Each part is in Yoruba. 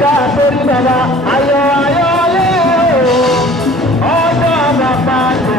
ká sórí bàbá ayọ̀ ayọ̀ lé o ọjọ́ bàbá tó.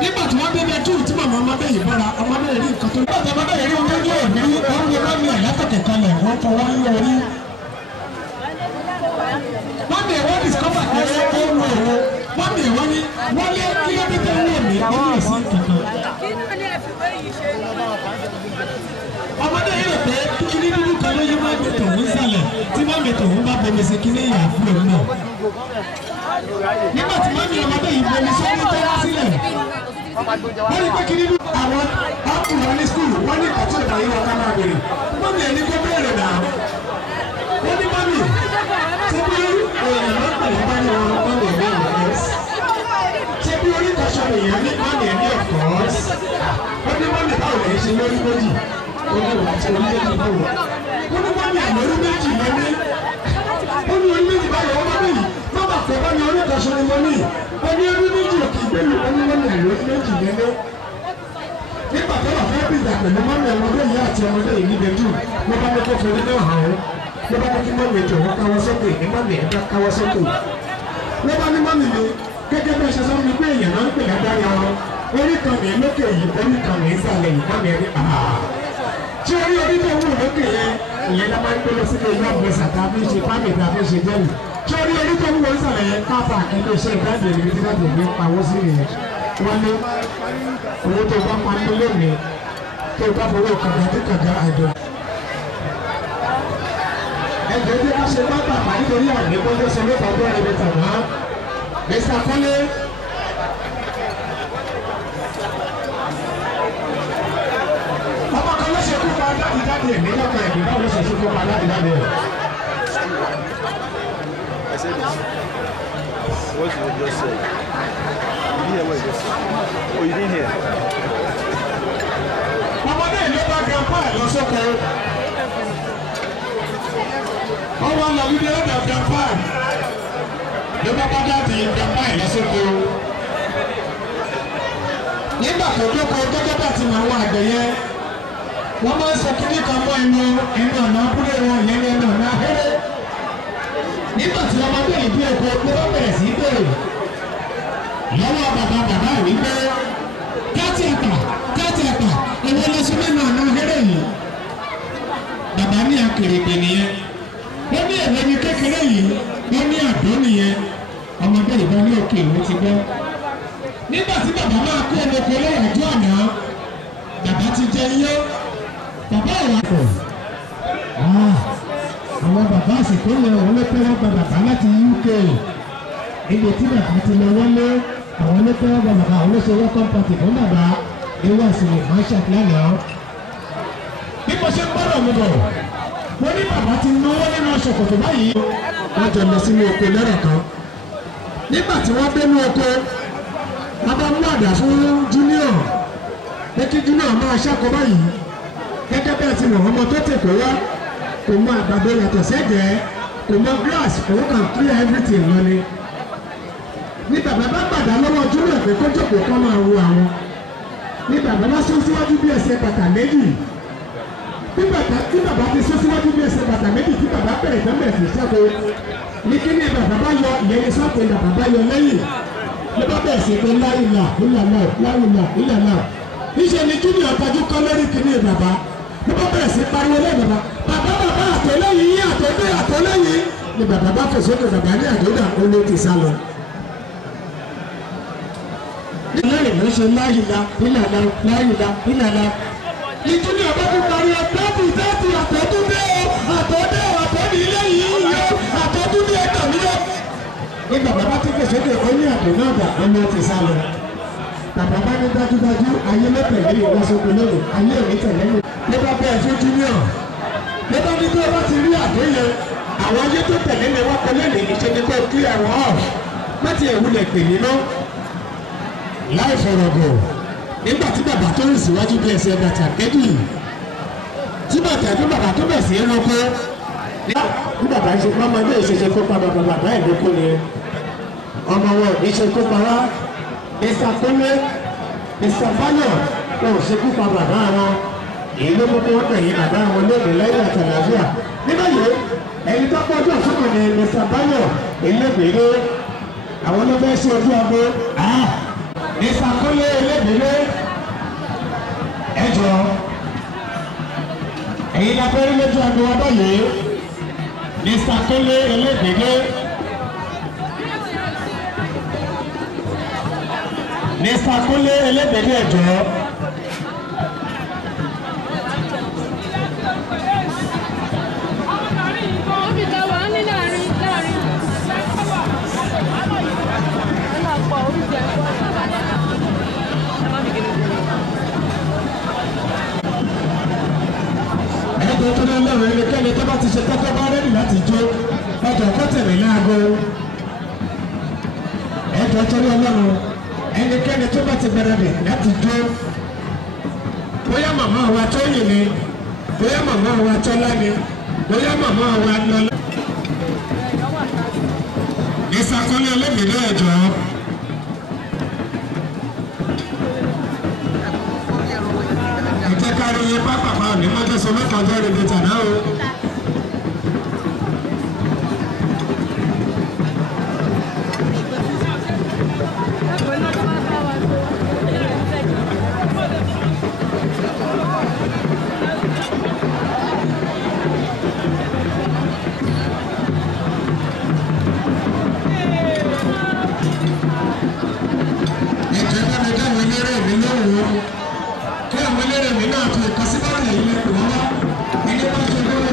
Nígbà tí wọ́n dé bẹ tú tí màmá ọmọdé yìí bọ́ra ọmọdé yìí rí nǹkan tó nígbà tí ọmọdé yìí rí ohun tó ní òní wọ́n ń lọ ní àyàtọ̀kẹ̀ kalẹ̀ wọ́n fọwọ́ ń yọ orí. Wọ́n ní ẹ̀wọ́n discover pé ó ń wo òwò wọ́n ní ẹ̀wọ́n ní wọ́n lé kílómítà ń wò mí nínú ìsìn kankan. Ọmọdé yìí rò pé kíní dúdú kan ló yẹ máa gbé tòun sálẹ̀ tí máa gbé tòun bá bomi sí kíní ìyá àbúrò náà. Nígbà tí mọ́mí ọmọdé yìí bomi sọ́ni tó wá sílẹ̀ wọ́n ní pé kí nínú àwọn ọkùnrin ní skul wọ́n ní kọ́tù ìbáyé wọn ká máa bèrè mọ́mí ẹni kó bẹ̀rẹ̀ náà wọ́n ní mọ́mí ṣé bí èèyàn máa ń pè ní báyìí wọn mọ́mí ẹ̀mí ọ̀fọ́s ṣé bí orí kọ́ṣọ́ èèyàn ní mọ́mí ẹ̀mí ọ̀fọ́s wọ́n ní mọ́mí báwo lè ṣe lórí méjì wọ́n ní wọ́n ti orí méjì báwo wọ́n ní mọ́mí àlórí méjì lẹ́ní wọ́n ní orí méjì báwo wọ́n mọ́mí mọ́mí àfẹ́ bá ní orí kọ́ṣọ́ ni mọ́mí wọ́n ní orí méjì òkè ìgbẹ́lú wọ́n ní mọ́mí àlórí méjì lẹ́ní nígbà tó wà fẹ́ bìtà pẹ̀lú mọ́mí ọmọdé yìí àti ọmọdé yìí níbẹ̀ jù ló bá ní kó forí náà hàn ó ló bá ní kí mọ́mí ètò wọn káwọ́ sókè ní mọ́mí ẹ̀dá káwọ́ sókè ló bá ní mọ́mí mi gẹ́gẹ́ bí ẹ̀ṣẹ̀ sọ́mi pé èèyàn náà ń pè lágbára wọn orí kan ní lókè yìí orí kan ní ìsàlẹ̀ yìí mọ́mí ẹ̀rí tí orí tó wù lókè yẹn ìyẹn lá máa ń gbé lọ sí ilé yọ̀ọ́ gbèsè tàbí ṣe fámì tàbí ṣe jẹ́rì tí orí tó wù ìsàlẹ̀ yẹn káfà ilé iṣẹ́ ìdájọ́ ìrìn tí láti ìgbé pawó sí ìyẹn wọ́n ní owó tó bá pa ní lónìí tó bá fowó kàdá tí kàdá àjọ. ẹgbẹ́ tí wọ́n ṣe bábà máa nítorí àwọn ìgbọ́dọ̀ sọ ló fàgbọ́ ẹ̀rẹ́ tàbá Mr. Kọ́lé. ọmọ kan ló ṣe kú pa dáàdì ẹ̀mí lọ́kàn ẹ̀mí báwo ló ṣe kú pa dáàdì ẹ̀. I said this. What did you just say? You didn't hear what you just said. Oh, you didn't hear? ọmọdé ló bá grandpa ẹ̀ lọ sóko. ọwọ́ lọ wípé ó dà grandpa ẹ̀. ló bá bá dáàbì bàbá ẹ̀ lọ́sọ̀kọ̀. nígbà tó dóko gẹ́gẹ́ bá ti máa wọ àgbẹ̀ yẹn wọ́n máa ń sọ kíní kan mọ́ ẹnu ọ̀nà abúlé wọn ìyẹn ní ẹnu ọ̀nà ahéré. nígbà tí ọmọdé yìí bí epo ló bá bẹ̀rẹ̀ sí í bèrè lọ́wọ́ bàbá rí pé káàtì ẹ̀pà ìwé lọ́sọ mẹ́nu ọ̀nà ahéré yìí. bàbá ní akèrègbè nìyẹn wọ́n ní ẹ̀rọ ní kékeré yìí wọ́n ní àdó nìyẹn ọmọdé yìí bá ní òkè ìwé ti gbọ́. nígbà tí bàbá máa kó olóko lọ́wọ́ ọjọ́ àná bàbá ti jẹ iyó bàbá ìwà pọ̀. àwọn bàbá àsìkò yẹn òun ló tẹ́wọ́ gba bàbá láti UK ibi tí bàbá ti lọ wọlé àwọn ló tẹ́wọ́ gba bàbá àwọn ló ṣe welcome party fún bàbá ewu àsìlè marshal lánàá. bí mo ṣe ń bọ́rọ̀ mi bọ̀ wọ́n ní bàbá ti náwó nínú ṣòkòtò báyìí. wọ́n jọ lọ sínú oko lẹ́rọ̀ kan nígbà tí wọ́n dé ní oko wọ́n bá mú àdá fún junior pé kí junior máa ṣàkó báyìí gẹ́gẹ́ bẹ́ẹ̀ ti mọ̀ ọmọ tó tèkó wá kò mọ àgbàdo yàtọ̀ sẹ́gẹ̀ẹ́ kò mọ grass òun kàn clear everything lọ ni. ní bàbá bá gbàdá lọ́wọ́ junior pé kó jókòó kọ́ máa wo àwọn ní bàbá bá sún síwájú bí ẹsẹ̀ bàtà méjì tí bàbá ti sún síwájú bí ẹsẹ̀ bàtà méjì tí bàbá bẹ̀rẹ̀ tán bẹ̀rẹ̀ sí ṣàkó ní kí ni bàbá bá yọ ìyẹn ní sọ́ọ̀tì bàbá bá yọ lẹ́yìn ló bá bẹ̀rẹ̀ sí pé láìlà ìlànà níṣẹ́ ni junior tajú kọ́ lórí kíní bàbá ló bá bẹ̀rẹ̀ sí pariwo lẹ́yìn bàbá àtọ́lẹ́yìn ni bàbá bá fẹ̀sọ́kè bàbá ní àjọ́dá olè ti sá lọ. lẹ́yìn ló ṣe láìlà ìlànà ní junior bá tún pariwo tẹ́tì àtọ́túndé àtọ́dé ilé yìí yọ àtọ́túndé ẹ̀tọ́ mi lọ. nígbà bàbá tí fẹ̀sọ́kè ó ní àjọ́ náà dà olè ti sá lọ. bàbá bá ní dájúdájú ayé lọ́tẹ̀lẹ́ ìwọ́sọ̀kọ̀ lónìí ayé òní tẹ̀lé mi. ló bá bẹ́ẹ̀ fún junior ló bá ní bí ó bá ti rí àdéhùn àwọn ayé tó tẹ̀lé mi wá kọ́ lẹ́nu ìṣẹ́ ni kó kí àwọn ọ̀ má ti ẹ̀wulẹ̀ pè mí ná. láì fọ̀rọ̀ gọ̀ nígbà tí bàbá tó ń síwájú bí ẹsẹ̀ bàtà kẹ́jì tí bàtà tó bẹ̀ sí ẹranko bí bàbá ṣe pọ́ ọmọdé ìṣẹ̀ṣẹ̀ kó pa bàbá ẹ̀ lóko ni ọmọ wọn ìṣe kó pa wá Mr. Kúnlé Mr. Báyọ̀ wọn ò ṣekú pa bàbá wọn èyí ló kókó wọn pẹ̀yìn bàbá wọn lóde lẹ́yìn àtàlàfíà nígbà yìí ẹni tó pọ́jú ọ̀ṣọ́kọ̀ ni Mr. Báyọ̀ elégbèrè àwọn ló fẹ́ ṣe ojú ọgbó Mr. Kúnlé elégbèrè ẹjọ́ èyí la fẹ́ rí lójú ọgbó ọgbó yìí Mr. Kúnlé elégbèrè. Mr. Kúnlé elégbèdé ẹ̀jọ́ ẹ̀jọ̀ tó ní ọlọ́run ẹnikẹ́ni tó bá ti ṣe tọ́tọ́ bá rẹ́dì láti jó ẹ̀jọ̀ kó tẹ̀lé láago ẹ̀jọ̀ tó ní ọlọ́run ẹnikẹ́ni tó bá ti bẹ̀rẹ̀ rẹ̀ láti jó bóyá màmá wa tó yìn ni bóyá màmá wa tó láni bóyá màmá wa lọ́lá. ìsàkọ́lé olómìnira ẹ̀jọ̀ ìjẹ́kárí yẹn pápápá òní mọ́tẹ́sọ mẹ́ta ọjọ́ ìrìnàjò tàná o. Kí àwọn eléré mi náà fi ìkọsíbọ̀lẹ̀ ilé ìwọ́n wá ilé bá ṣe lórí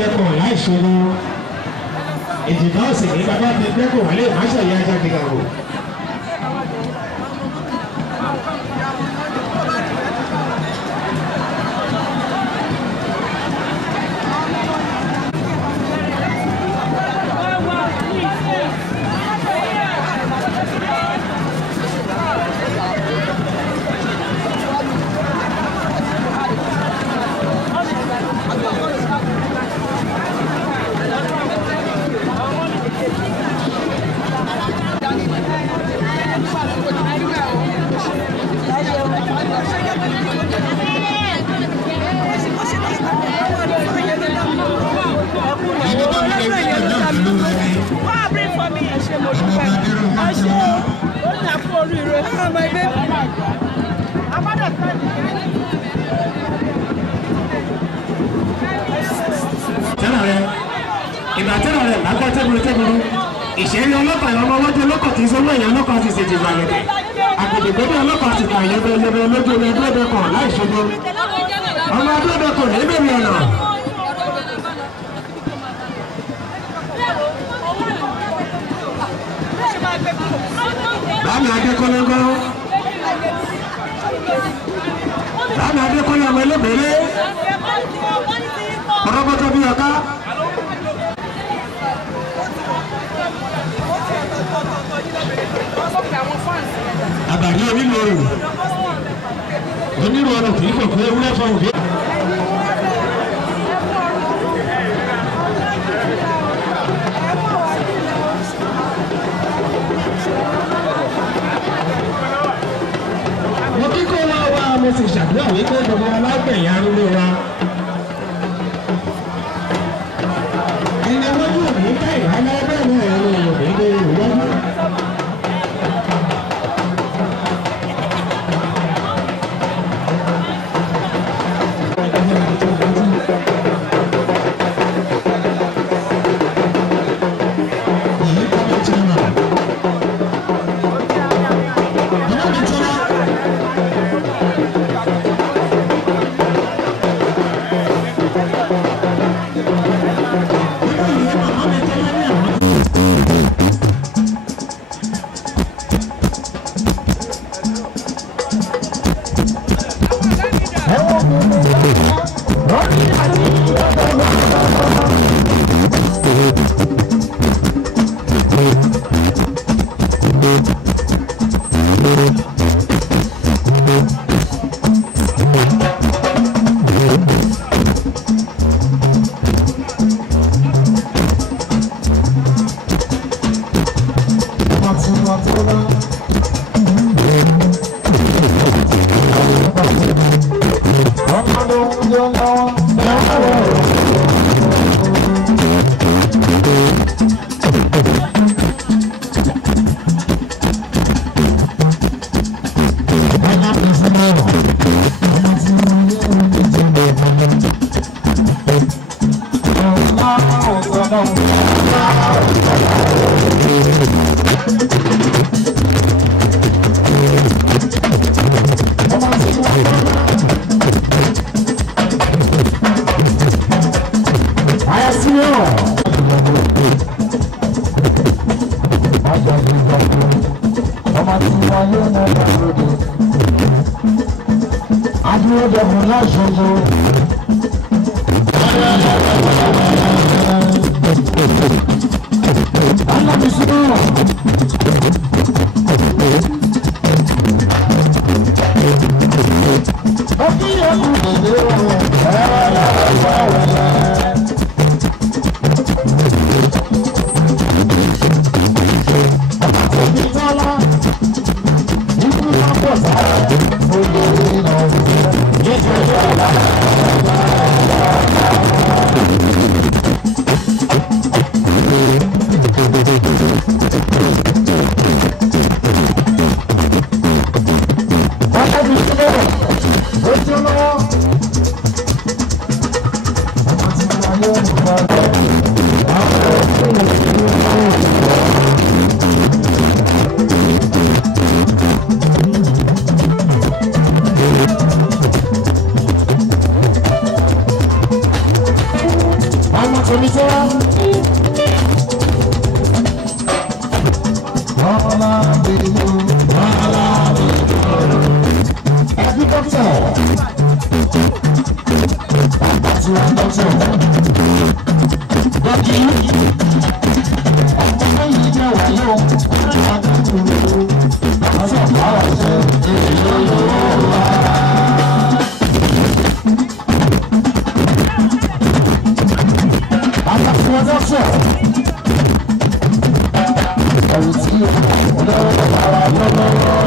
dẹ́kun láìṣòro ìdìbò ọ̀sìn ní bàbá ti dẹ́kun wọlé ìmáṣẹ̀ ìyá ajá gíga wò. ìbátẹ́rọ̀ rẹ̀ lágbọ́ tẹ́gbùrú ìṣẹ́rí ọlọ́pàá ìwọ̀n ọwọ́dún ọlọ́pàá ti sọ́wọ́ èèyàn ọlọ́pàá ti ṣètì ìgbàlódé àgbègbè ọlọ́pàá ti kàn yẹ́bẹ́ lójú omi ẹgbẹ́ kan láìṣojú ọmọ ẹgbẹ́ kan ní bèbí ọ̀nà. Bámi Adékọ́lẹ́gọ́ Bámi Adékọ́lẹ́ ọmọ ẹlẹ́bẹ̀rẹ́ ọ̀rọ̀bọ̀tọ̀ bí ọ̀ká. Àbàrí onílòrò onírò kì í kọ̀ pé ewúrẹ́ fọ òbí. Mo kíkọ́ wá mo sì ṣàdúrà wípé gbogbo alágbẹ̀yìn arúgbó wa. Ẹni wájú òní ká ìhálẹ́ bẹ́ẹ̀ ni ẹ̀rọ òní dé ìwájú. dọ́kítọ̀. Ẹ̀rù tí olówó bàrà lọ́wọ́.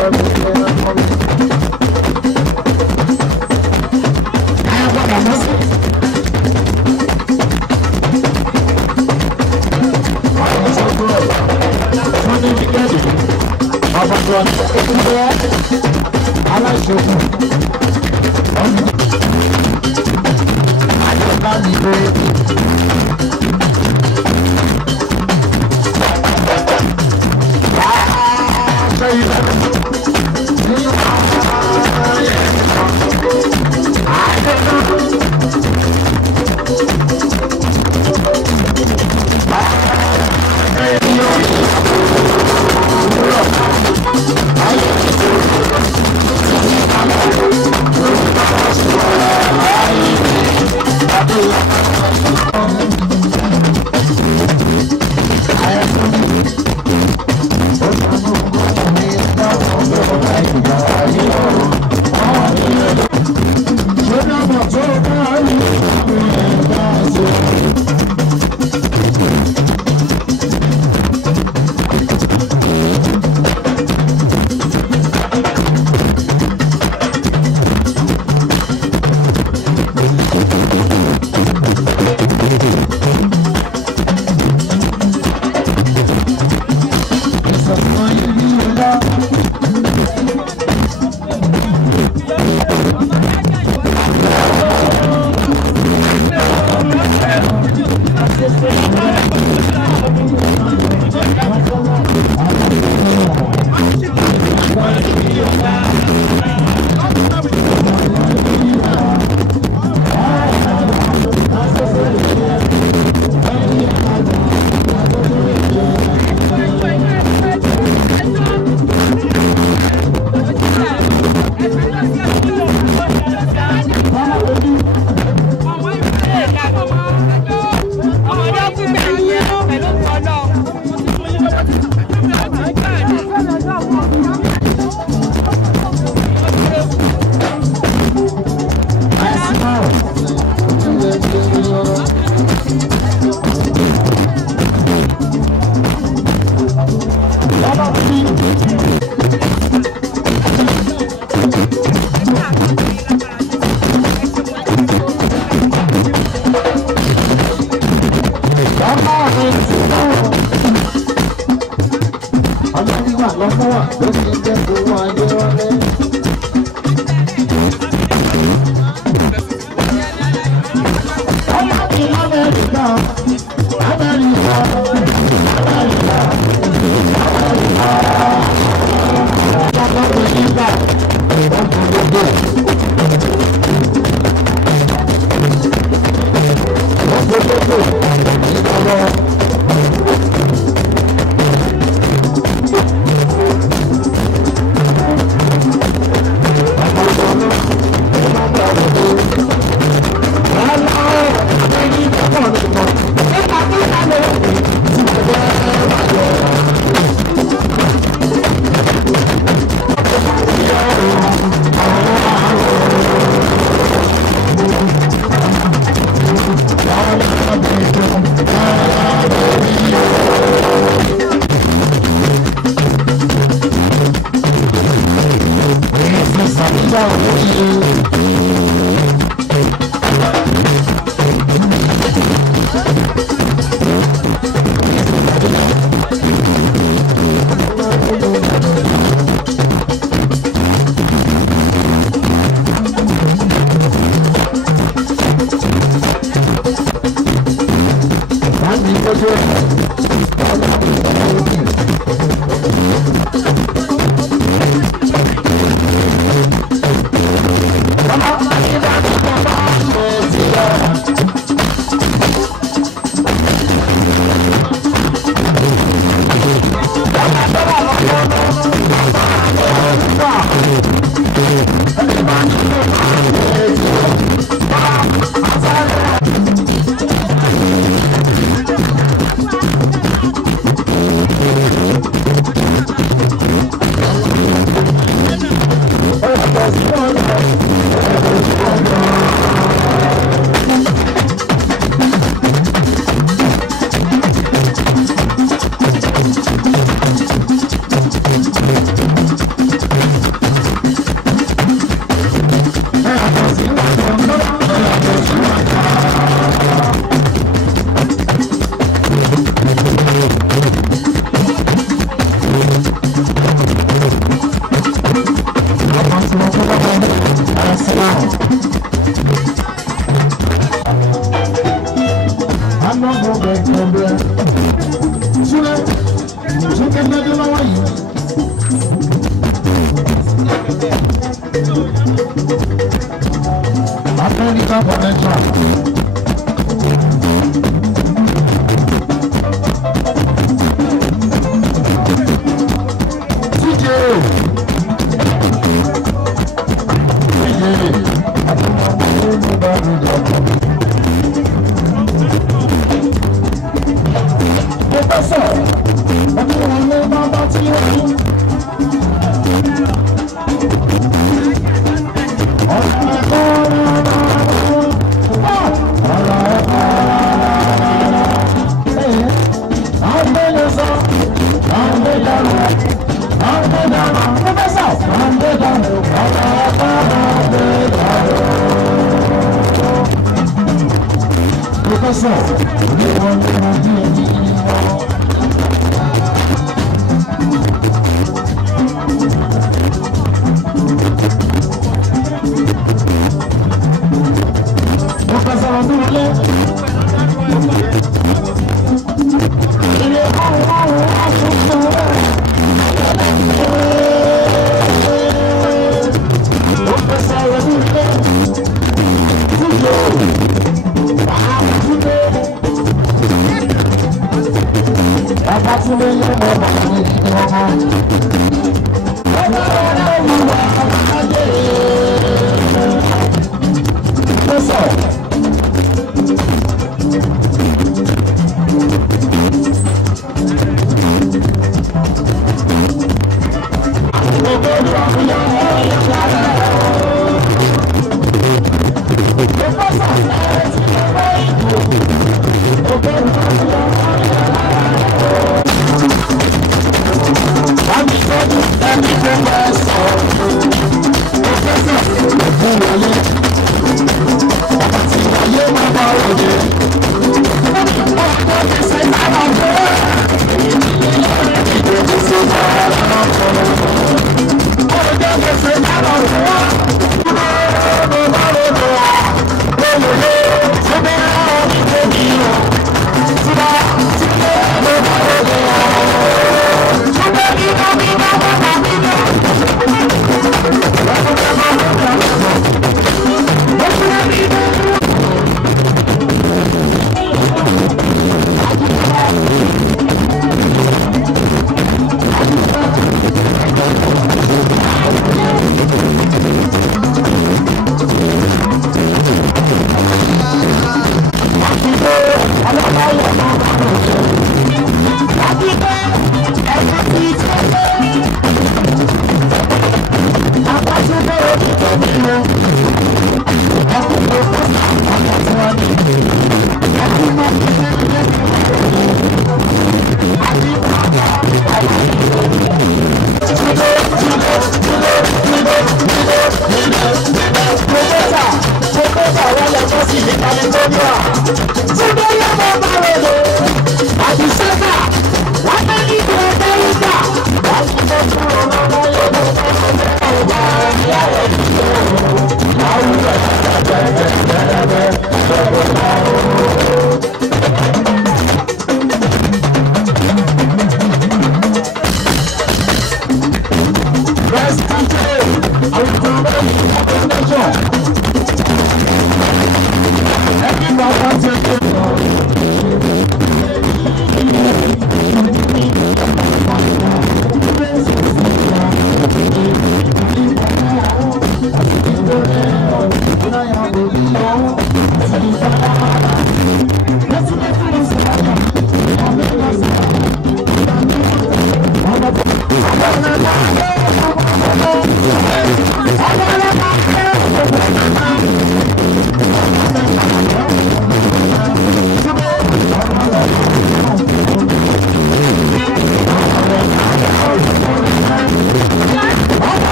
I aláṣẹ́kù ọ̀nà àjọba nìbò. International Connection.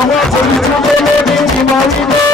àwọn torí tí wọ́n lé ní ìmọ̀ wíwọ́.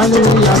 Hallelujah,